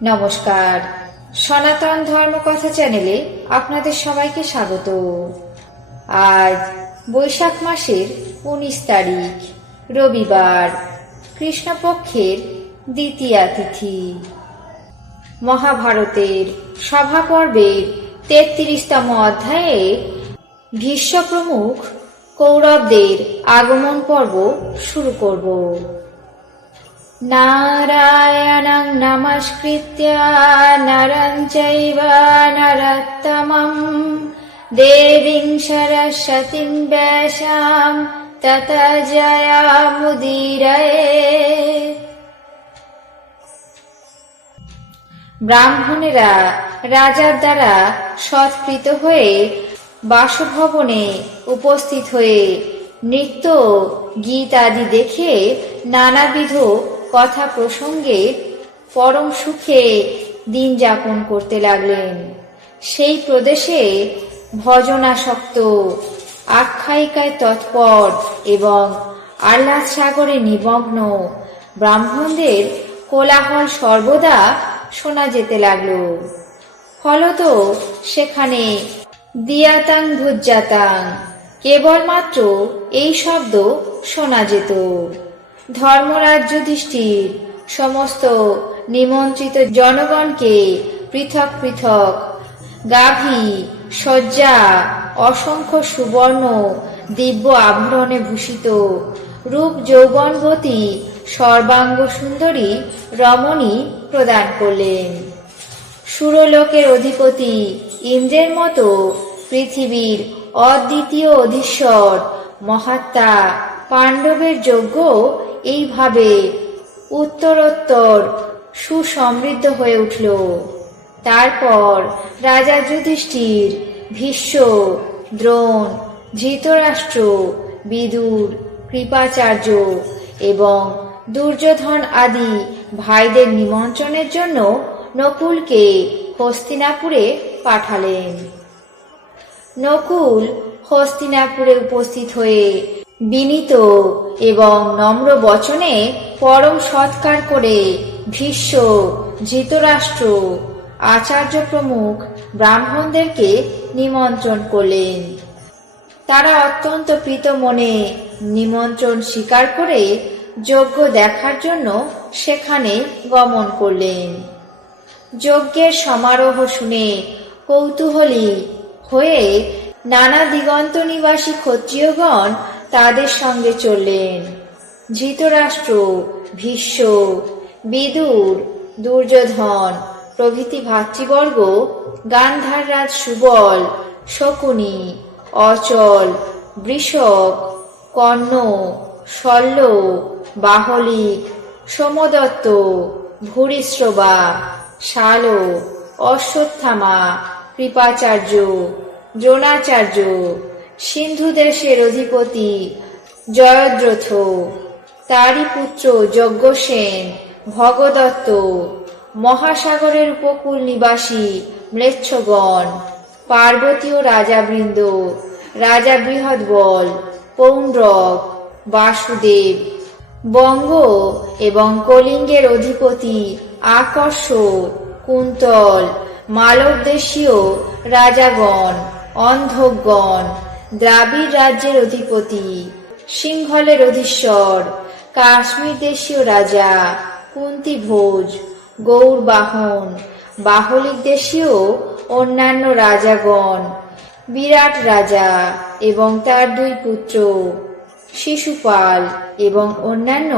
নমস্কার, সনাতন ধর্মকথা চ্যানেলে আপনাদের সবাইকে স্বাগত। আজ বৈশাখ মাসের 19 তারিখ রবিবার, কৃষ্ণপক্ষের দ্বিতীয়া তিথি। মহাভারতের সভা পর্বের 33তম অধ্যায়ে ভীষ্ম প্রমুখ কৌরবদের আগমন পর্ব শুরু করব। নারায়ণং নমস্কৃত্য নরং চৈব নরোত্তমং দেবীং সরস্বতীং ব্যাসাং ততো জয়মুদীরয়েৎ। ব্রাহ্মণেরা রাজার দ্বারা সৎকৃত হয়ে বাসভবনে উপস্থিত হয়ে নৃত্য গীত আদি দেখে নানাবিধ কথা প্রসঙ্গে পরম সুখে দিন যাপন করতে লাগলেন। সেই প্রদেশে ভজনাসক্ত, আখ্যায়িকায় তৎপর এবং আহ্লাদ সাগরে নিমগ্ন ব্রাহ্মণদের কোলাহল সর্বদা শোনা যেতে লাগল। ফলত সেখানে দিয়াতাং ভুজ্জাতাং কেবলমাত্র এই শব্দ শোনা যেত। ধর্মরাজ যুধিষ্ঠির সমস্ত নিমন্ত্রিত জনগণকে পৃথক পৃথক গাভী, সজ্জা, অসংখ্য সুবর্ণ দিব্য আভরণে ভূষিত রূপ যৌবনবতী সর্বাঙ্গ সুন্দরী রমণী প্রদান করলেন। সুরলোকের অধিপতি ইন্দ্রের মতো পৃথিবীর অদ্বিতীয় অধীশ্বর মহাত্মা পাণ্ডবের যজ্ঞ এইভাবে উত্তরোত্তর সুসমৃদ্ধ হয়ে উঠল। তারপর রাজা যুধিষ্ঠির, ভীষ্ম, দ্রোণ, ধৃতরাষ্ট্র, বিদুর, কৃপাচার্য এবং দুর্যোধন আদি ভাইদের নিমন্ত্রণের জন্য নকুলকে হস্তিনাপুরে পাঠালেন। নকুল হস্তিনাপুরে উপস্থিত হয়ে বিনীত এবং নম্র বচনে পরম সৎকার করে ভীষ্ম, ধৃতরাষ্ট্র, আচার্য প্রমুখ ব্রাহ্মণদেরকে নিমন্ত্রণ করলেন। তারা অত্যন্ত প্রীত মনে নিমন্ত্রণ স্বীকার করে যজ্ঞ দেখার জন্য সেখানে গমন করলেন। যজ্ঞের সমারোহ শুনে কৌতূহলী হয়ে নানা দিগন্ত নিবাসী ক্ষত্রিয়গণ তাদের সঙ্গে চললেন। ধৃতরাষ্ট্র, ভীষ্ম, বিদুর, দুর্যোধন প্রভৃতি ভাতৃবর্গ গান্ধাররাজ সুবল, শকুনি, অচল, বৃষক, কর্ণ, শল্য, বাহলিক, সোমদত্ত, ভূরিশ্রবা, শাল, অশ্বত্থামা, কৃপাচার্য, দ্রোণাচার্য, সিন্ধু দেশের অধিপতি জয়দ্রথ, তারই পুত্র যজ্ঞসেন, ভগদত্ত, মহাসাগরের উপকূল নিবাসী ম্লেচ্ছগণ, পার্বতীয় রাজাবৃন্দ, রাজা বৃহদ্বল, পৌণ্ড্রক, বাসুদেব, বঙ্গ এবং কলিঙ্গের অধিপতি আকর্ষ, কুন্তল, মালব দেশীয় রাজাগণ, অন্ধগণ, দ্রাবিড় রাজ্যের অধিপতি, সিংহলের অধীশ্বর, কাশ্মীর দেশীয় রাজা, কুন্তিভোজ, গৌরবাহন, বাহলিক দেশীয় অন্যান্য রাজাগণ, বিরাট রাজা এবং তার দুই পুত্র, শিশুপাল এবং অন্যান্য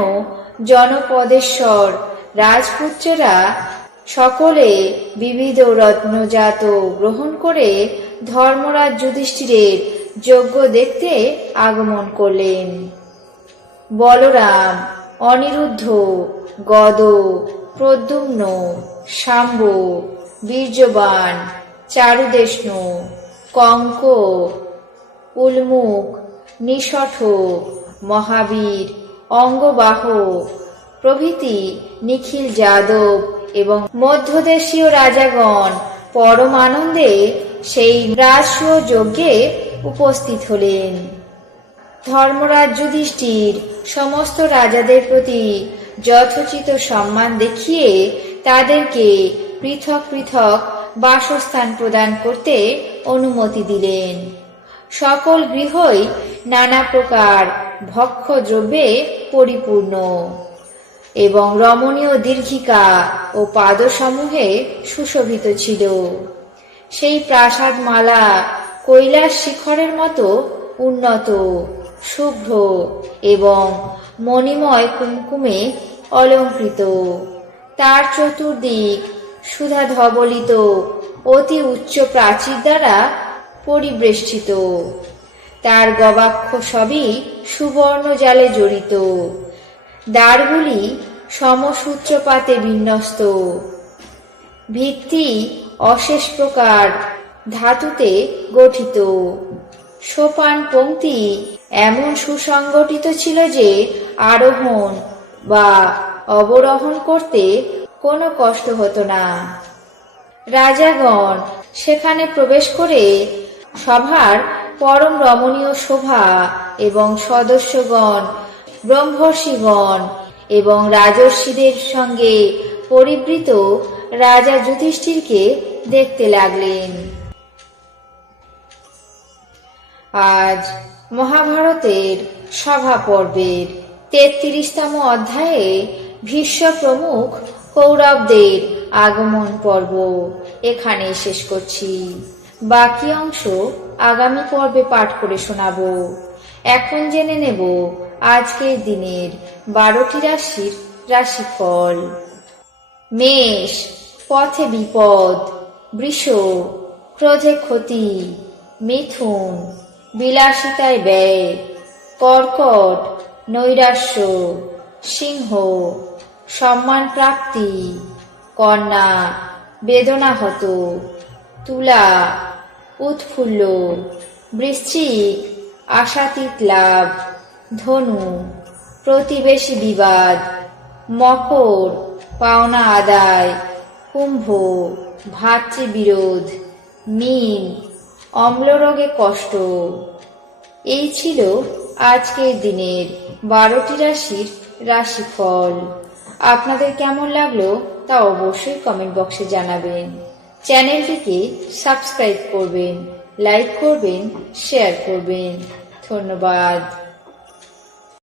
জনপদেশ্বর রাজপুত্রেরা সকলে বিবিধ রত্নজাত গ্রহণ করে ধর্মরাজ যুধিষ্ঠিরের যজ্ঞ দেখতে আগমন করলেন। বলরাম, অনিরুদ্ধ, গদ, প্রদ্যুম্ন, শাম্ব, বীর্যবান, চারুদেষ্ণু, কঙ্ক, উলমুক, নিশঠ, মহাবীর, অঙ্গবাহ প্রভৃতি নিখিল যাদব এবং মধ্যদেশীয় রাজাগণ পরম আনন্দে সেই রাজসূয় যজ্ঞে উপস্থিত হলেন। ধর্মরাজ যুধিষ্ঠির সমস্ত রাজাদের প্রতি যথোচিত সম্মান দেখিয়ে তাদেরকে পৃথক পৃথক বাসস্থান প্রদান করতে অনুমতি দিলেন। সকল গৃহই নানা প্রকার ভক্ষ্য দ্রব্যে পরিপূর্ণ এবং রমণীয় দীর্ঘিকা ও পাদসমূহে সুশোভিত ছিল। সেই প্রাসাদমালা কৈলাস শিখরের মতো উন্নত, শুভ্র এবং মণিময় কুমকুমে অলঙ্কৃত। তার চতুর্দিক সুধা ধবলিত অতি উচ্চ প্রাচীর দ্বারা পরিবেষ্টিত। তার গবাক্ষ সবই সুবর্ণ জালে জড়িত। দ্বারগুলি সমসূত্রপাতে বিন্যস্ত। ভিত্তি অশেষ প্রকার ধাতুতে গঠিত। সোপান পংক্তি এমন সুসংগঠিত ছিল যে আরোহণ বা অবরোহণ করতে কোনো কষ্ট হতো না। রাজাগণ সেখানে প্রবেশ করে সভার পরম রমণীয় শোভা এবং সদস্যগণ, ব্রহ্মর্ষিগণ এবং রাজর্ষিদের সঙ্গে পরিবৃত রাজা যুধিষ্ঠিরকে দেখতে লাগলেন। আজ মহাভারতের সভা পর্বের 33তম অধ্যায়ে ভীষ্ম প্রমুখ কৌরবদের আগমন পর্ব এখানে শেষ করছি। বাকি অংশ আগামী পর্বে পাঠ করে শোনাবো। এখন জেনে নেব আজকের দিনের 12টি রাশির রাশিফল। মেষ, পথে বিপদ। বৃষ, ক্রোধে ক্ষতি। মিথুন, বিলাসিতায় ব্যয়। কর্কট, নৈরাশ্য। সিংহ, সম্মান প্রাপ্তি। কন্যা, বেদনাহত। তুলা, উৎফুল্ল। বৃশ্চিক, আশাতীত লাভ। ধনু, প্রতিবেশী বিবাদ। মকর, পাওনা আদায়। কুম্ভ, ভাতৃবিরোধ। মীন, অম্লরোগে কষ্ট। এই ছিল আজকের দিনের 12টি রাশির রাশিফল। আপনাদের কেমন লাগলো তা অবশ্যই কমেন্ট বক্সে জানাবেন। চ্যানেলটিকে সাবস্ক্রাইব করবেন, লাইক করবেন, শেয়ার করবেন। ধন্যবাদ।